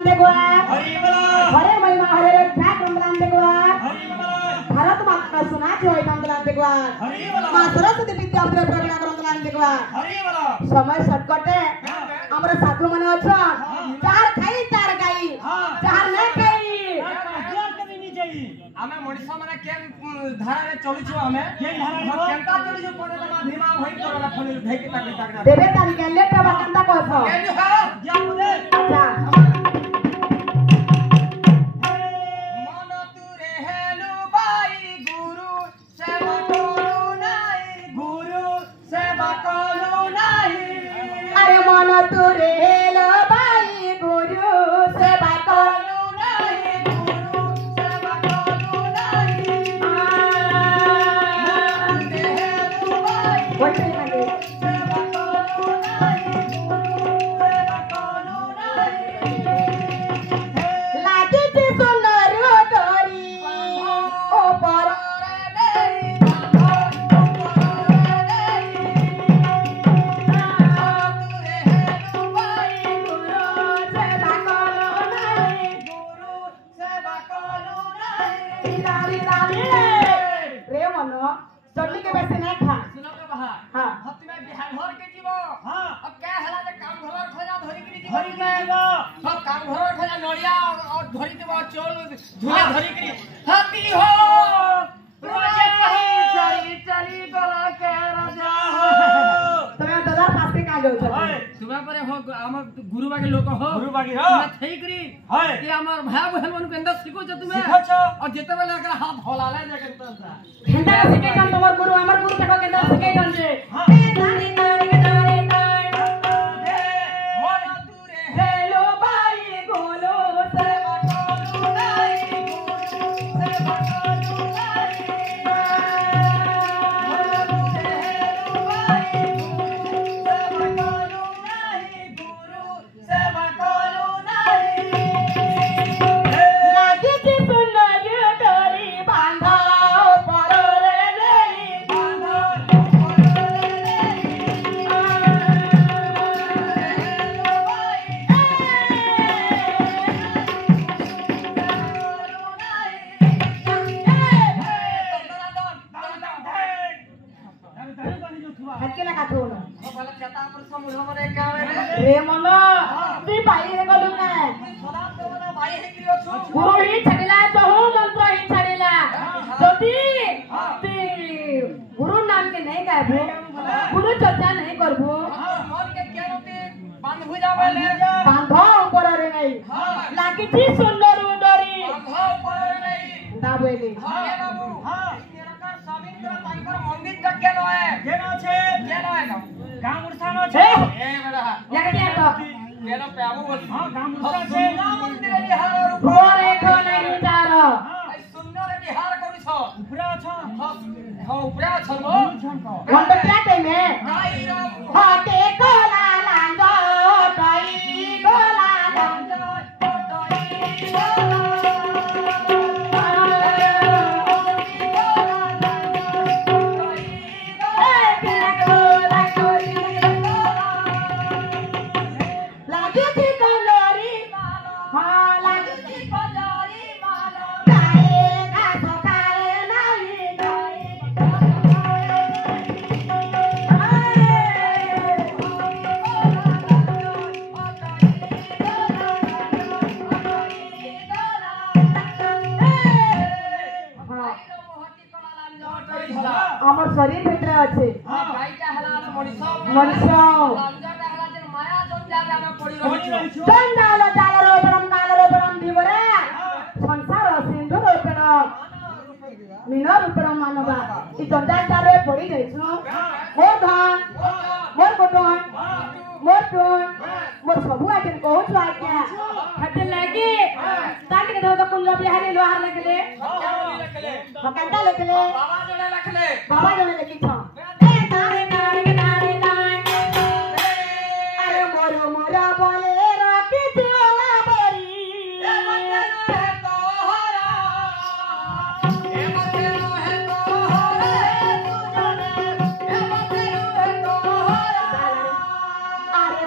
हरे महिमा हरे रक्षा क्रमदान भारत माता सुनाची होय क्रमदान मां सरस्वती विद्या प्रवीणा क्रमदान समय शॉर्टकट हमर साधु माने अछन चार खाई चार गाई चार न खाई आमे मनिषा माने केन धारा रे चलु छु आमे के धारा रे केनता चलु छु पडे ला भीमा होई करला फनी धैके ताकि देबे तारी के लेट बा कंता कहछ केनु हा जा मुदे अच्छा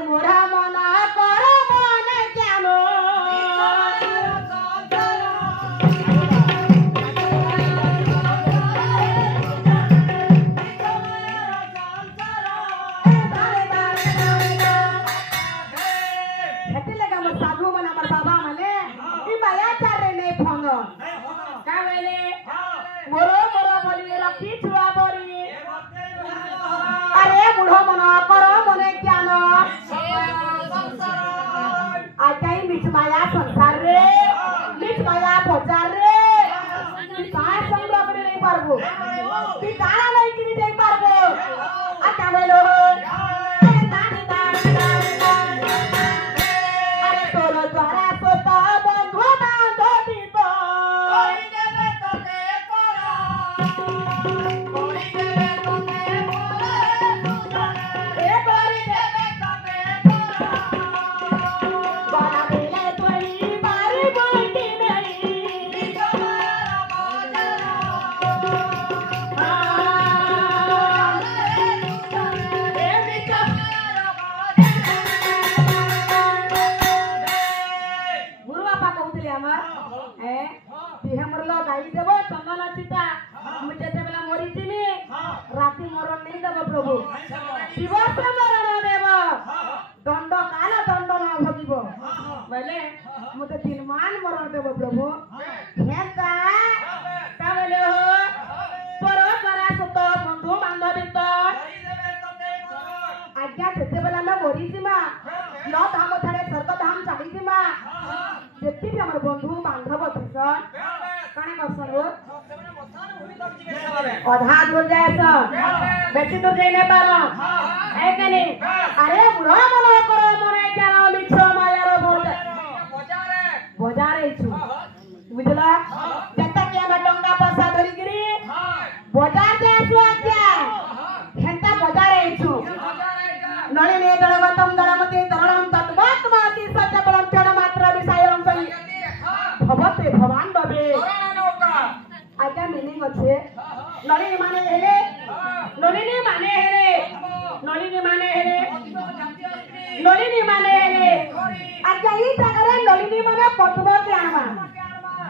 मोरा मना कर मन ज्ञान আমার দিহে মোর গাই দেব চন্দন চিতা আমি যেতেবেলা মরিছিমি রাতি মরণ নেই দেব প্রভু দিবস মরণ দেব দণ্ড কাল দণ্ড ন ভোগিব বলে মতে দিনমান মরণ দেব প্রভু হেতা তাহলে পরপরা সত বন্ধু বান্ধবিত আজ্ঞা যেতেবেলা আমি মরিছিমা ন ধাম ঠারে স্বর্গ ধাম চালিছিমা যেতি আমার বন্ধু বান্ধব অছন কানে করছন অধা দূর যায়ছ বেশি দূর যাই না পার এইখানে আরে বুড়া মনে করো মনে কেন মিছ মায়ার বজারে छु বুঝলা যেটা কি আমার টঙ্কা পয়সা ধরিকিরি বজার যাইছু আজ্ঞা হেন্তা বজারে छु নলিনী দলগতম দলমতি তরণম তদ্বাত্মাতি সত্যবলম চণ মাত্র বিষয়ম সহি ভবতে ভবান বাবে আজ্ঞা মিনিং আছে নলিনী মানে হেলে নলিনী মানে হেলে নলিনী মানে হেলে নলিনী মানে হেলে আজ্ঞা এই জায়গায় নলিনী মানে পদ্মকে আনবা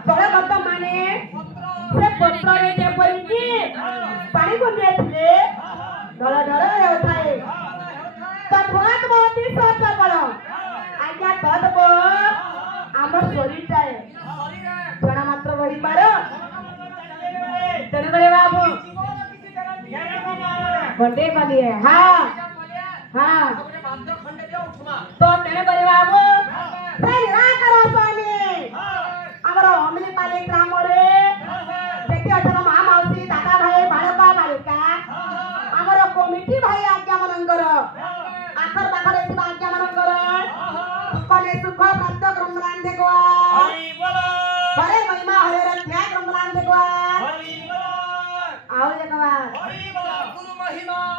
দলগত মানে সে পত্রে যে পরিকি পানি গুন্ডিয়েছিলে ঢল ঢল হেউথায় তদ্বাত্মাতি সত্যবলম আজ্ঞা তদ্ব আমার শরীরটায় জনা মাত্র রহি পারো তেনে করে বাবু ঘন্টে পালিয়ে হ্যাঁ হ্যাঁ তো তেনে করে বাবু সেই রাখার স্বামী আমার অমলি পালি গ্রামরে দেখি অছন মা মাউসী দাদা ভাই বালকা বালিকা আমার কমিটি ভাই আজ্ঞা মনঙ্কর আখর বাখর এসবা আজ্ঞা মনঙ্কর কলে সুখ প্রাপ্ত গ্রন্থরান দেখবা হরে মহিমা হরে রথ্যা গ্রন্থরান দেখবা आओ जगवा गुरु महिमा